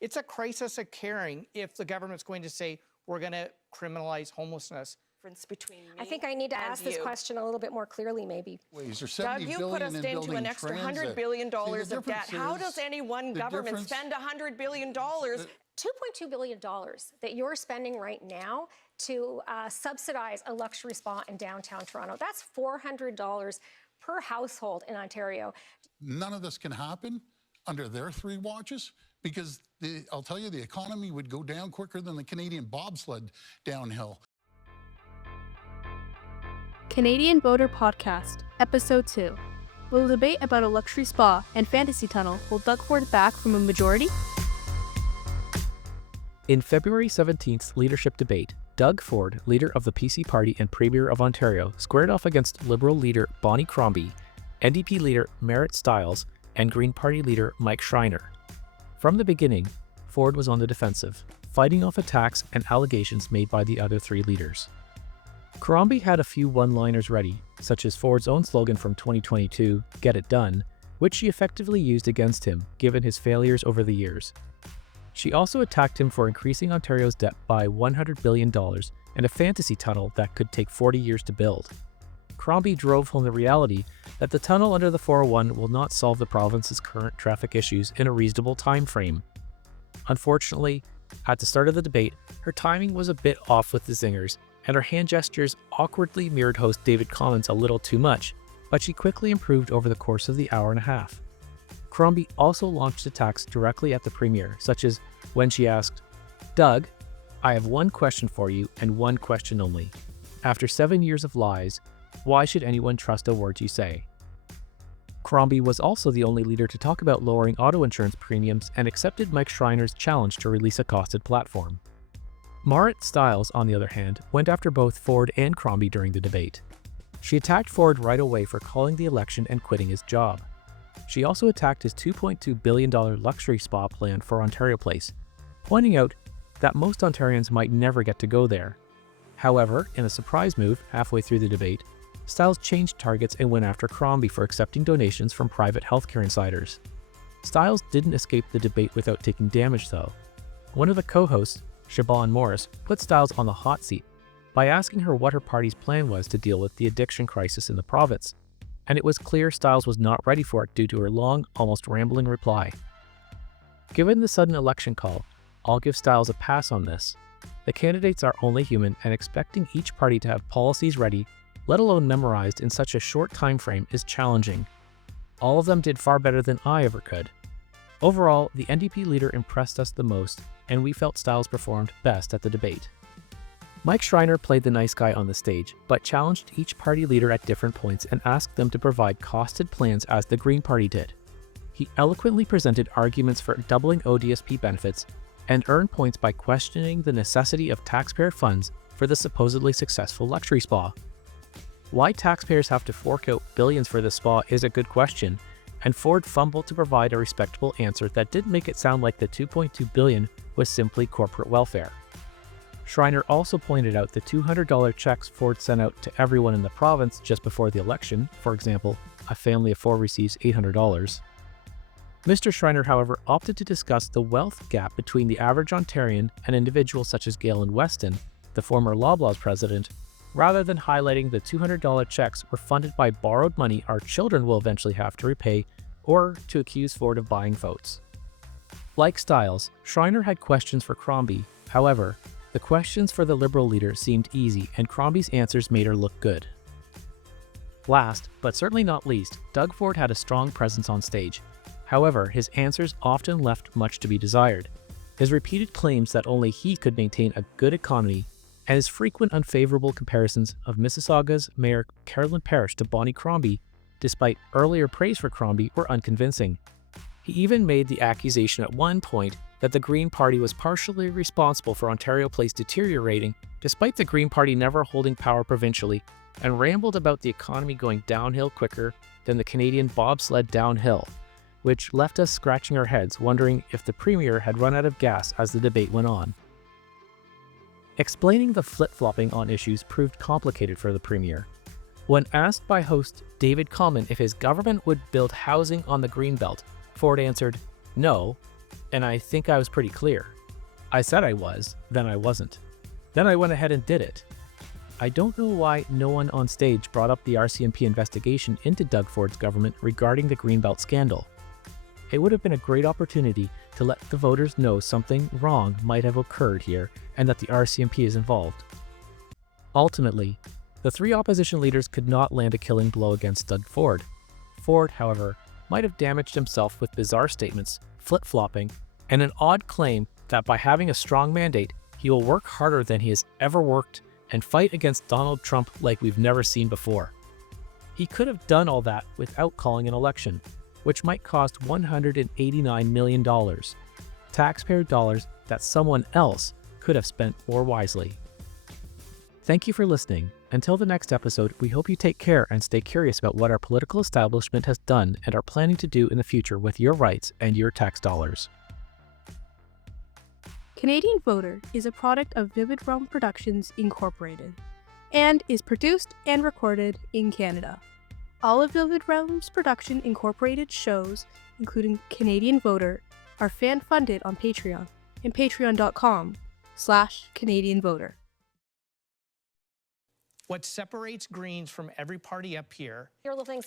It's a crisis of caring if the government's going to say, we're going to criminalize homelessness. Between me I think I need to ask this question a little bit more clearly, maybe. Wait, is there 70 Doug, you billion put us in into an extra $100 billion of debt. How does any one government spend $100 billion? $2.2 billion that you're spending right now to subsidize a luxury spa in downtown Toronto. That's $400 per household in Ontario. None of this can happen under their 3 watches because I'll tell you, the economy would go down quicker than the Canadian bobsled downhill. Canadian Voter Podcast, Episode 2. Will the debate about a luxury spa and fantasy tunnel hold Doug Ford back from a majority? In February 17th's leadership debate, Doug Ford, leader of the PC Party and Premier of Ontario, squared off against Liberal Leader Bonnie Crombie, NDP leader Marit Stiles, and Green Party leader Mike Schreiner. From the beginning, Ford was on the defensive, fighting off attacks and allegations made by the other 3 leaders. Crombie had a few one-liners ready, such as Ford's own slogan from 2022, "Get it done," which she effectively used against him, given his failures over the years. She also attacked him for increasing Ontario's debt by $100 billion and a fantasy tunnel that could take 40 years to build. Crombie drove home the reality that the tunnel under the 401 will not solve the province's current traffic issues in a reasonable time frame. Unfortunately, at the start of the debate, her timing was a bit off with the zingers, and her hand gestures awkwardly mirrored host David Commons a little too much, but she quickly improved over the course of the hour and a half. Crombie also launched attacks directly at the Premier, such as when she asked, "Doug, I have one question for you and one question only. After 7 years of lies, why should anyone trust a word you say?" Crombie was also the only leader to talk about lowering auto insurance premiums and accepted Mike Schreiner's challenge to release a costed platform. Marit Stiles, on the other hand, went after both Ford and Crombie during the debate. She attacked Ford right away for calling the election and quitting his job. She also attacked his $2.2 billion luxury spa plan for Ontario Place, pointing out that most Ontarians might never get to go there. However, in a surprise move halfway through the debate, Stiles changed targets and went after Crombie for accepting donations from private healthcare insiders. Stiles didn't escape the debate without taking damage though. One of the co-hosts, Siobhan Morris, put Stiles on the hot seat by asking her what her party's plan was to deal with the addiction crisis in the province, and it was clear Stiles was not ready for it due to her long, almost rambling reply. Given the sudden election call, I'll give Stiles a pass on this. The candidates are only human, and expecting each party to have policies ready, let alone memorized in such a short time frame, is challenging. All of them did far better than I ever could. Overall, the NDP leader impressed us the most, and we felt Stiles performed best at the debate. Mike Schreiner played the nice guy on the stage, but challenged each party leader at different points and asked them to provide costed plans as the Green Party did. He eloquently presented arguments for doubling ODSP benefits and earned points by questioning the necessity of taxpayer funds for the supposedly successful luxury spa. Why taxpayers have to fork out billions for this spa is a good question, and Ford fumbled to provide a respectable answer that didn't make it sound like the $2.2 billion was simply corporate welfare. Schreiner also pointed out the $200 checks Ford sent out to everyone in the province just before the election. For example, a family of 4 receives $800. Mr. Schreiner, however, opted to discuss the wealth gap between the average Ontarian and individuals such as Galen Weston, the former Loblaws president, rather than highlighting the $200 checks were funded by borrowed money our children will eventually have to repay, or to accuse Ford of buying votes. Like Stiles, Schreiner had questions for Crombie. However, the questions for the Liberal leader seemed easy, and Crombie's answers made her look good. Last, but certainly not least, Doug Ford had a strong presence on stage. However, his answers often left much to be desired. His repeated claims that only he could maintain a good economy and his frequent unfavorable comparisons of Mississauga's Mayor Carolyn Parrish to Bonnie Crombie, despite earlier praise for Crombie, were unconvincing. He even made the accusation at one point that the Green Party was partially responsible for Ontario Place deteriorating, despite the Green Party never holding power provincially, and rambled about the economy going downhill quicker than the Canadian bobsled downhill, which left us scratching our heads wondering if the Premier had run out of gas as the debate went on. Explaining the flip-flopping on issues proved complicated for the Premier. When asked by host David Common if his government would build housing on the Greenbelt, Ford answered, "No," and I think I was pretty clear. I said I was, then I wasn't. Then I went ahead and did it. I don't know why no one on stage brought up the RCMP investigation into Doug Ford's government regarding the Greenbelt scandal. It would have been a great opportunity to let the voters know something wrong might have occurred here and that the RCMP is involved. Ultimately, the three opposition leaders could not land a killing blow against Doug Ford. Ford, however, might have damaged himself with bizarre statements, flip-flopping, and an odd claim that by having a strong mandate, he will work harder than he has ever worked and fight against Donald Trump like we've never seen before. He could have done all that without calling an election, which might cost $189 million, taxpayer dollars that someone else could have spent more wisely. Thank you for listening. Until the next episode, we hope you take care and stay curious about what our political establishment has done and are planning to do in the future with your rights and your tax dollars. Canadian Voter is a product of Vivid Realm Productions Incorporated and is produced and recorded in Canada. All of Vivid Realms Production Incorporated shows, including Canadian Voter, are fan-funded on Patreon and patreon.com/Canadian Voter. What separates Greens from every party up here Your little things